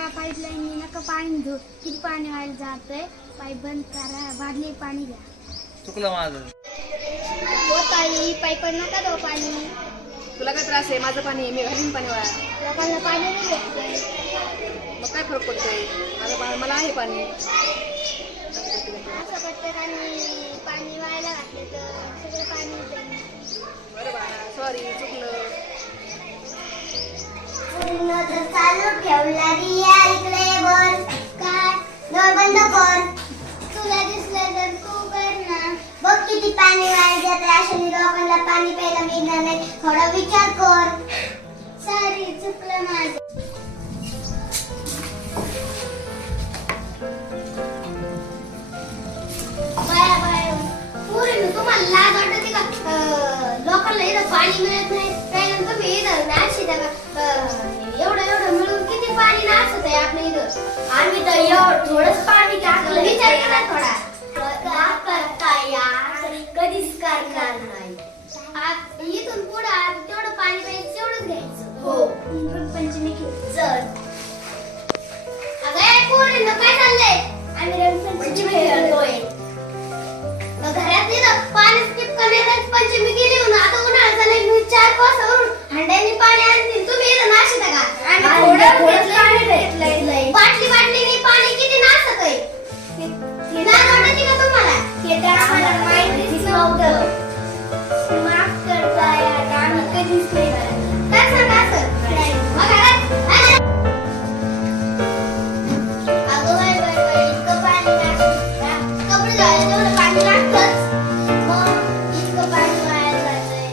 बघा पाईपलाईन नका पाणी धो किती पाणी व्हायला जातंय. पाईप बंद करा, बादली पाणी घ्या. चुकलं माझं. हो ताई, पाईप नका धो पाणी. तुला काय त्रास आहे? माझं पाणी आहे, मी घालीन पाणी वाया. लोकांना पाणी नाही भेटतंय. मग काय फरक पडतोय? मला आहे पाणी. असं प्रत्येकाने पाणी व्हायला घातलं तर सगळं पाणी येतं. बरं बाळा, सॉरी, चुकलं. जर चालू ठेवला रिया इकडे बोल काय नळ बंद कर. तुला दिसलं तर तू कर ना. बघ किती पाणी वाया जाते. अशाने लोकांना पाणी प्यायला मिळणार नाही. थोडा विचार कर. सॉरी, चुकलं माझं. बाया बाया पुरी तुम्हाला लाज वाटते का? लोकांना इथं पाणी मिळत नाही. त्यानंतर तुम्ही इथं नाशी का एवढं एवढं मिळून किती पाणी नाचत आहे आपल्या इथं. आम्ही तर एवढं थोडंच पाणी टाकलं. विचार करा थोडा. करता यार कधीच करणार नाही. इथून पुढे तेवढं पाणी प्यायचं तेवढंच घ्यायचं. हो, रंगपंचमी चल. अगं पोरींनो काय चाललंय? आम्ही रंगपंचमी खेळतोय. घरात पाणी टिपकणे रंगपंचमी गेली म्हणून आता उन्हाळा झाला. मी 4 वाजता हंड्याने पाणी आणतील. तुम्ही इथं नाशिता का? बाटलीने पाणी किती नासत आहे. लाज वाटते का तुम्हाला? हे तर आम्हाला माहितीच नव्हतं. माफ करता यार, आम्ही कधीच नाही करत. काय सांगा असं? मग घरात अगं बाय बाय बाय, इतकं पाणी लागतं. कपडे धुवायला तेवढं पाणी लागतंच. मग इतकं पाणी वाया जातंय.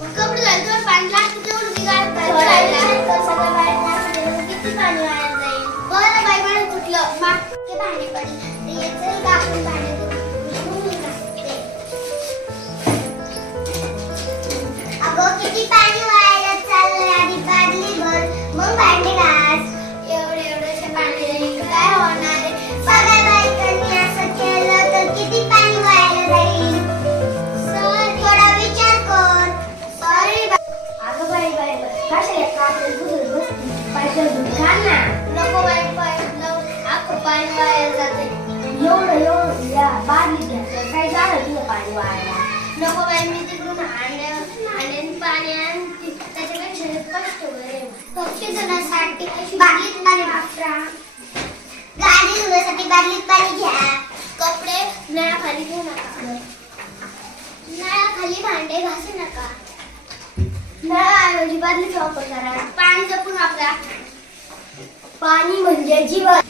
मग कपडे धुवायला तेवढं पाणी लागतं, तेवढं बिघाडतं. सगळं बाहेर टाकलं, किती पाणी वाया जाईल. बरं बाई, मला कुठलं मागचे भांडे पडले. चल का आपण भांडे धुवून टाकते. अगं किती पाणी वाया चाललंय. आधी बादली भर, मग भांडे घास. एवढ्याशा पाण्याने काय होणार आहे? सगळ्या बायकांनी असं केलं तर किती पाणी वाया जाईल. थोडा विचार कर. सॉरी. अगं बाई बाई कशाला कापड बुजून बसती? पाहिजे घाल ना. नको बाई अख्खं पाणी वाया जाते. एवढं या बादली घ्या. काय झालं तुझं पाणी वाया? नको बाई, मी तिकडून आणि पाणी आणते. त्याच्यापेक्षा कष्ट बरे. पक्षी जणांसाठी बादलीत पाणी वापरा. गाडी धुण्यासाठी बादलीत पाणी घ्या. कपडे नळाखाली घेऊ नका. नळाखाली भांडे घासू नका. नळाऐवजी बादलीचा वापर करा. पाणी जपून वापरा. पाणी म्हणजे जीवन.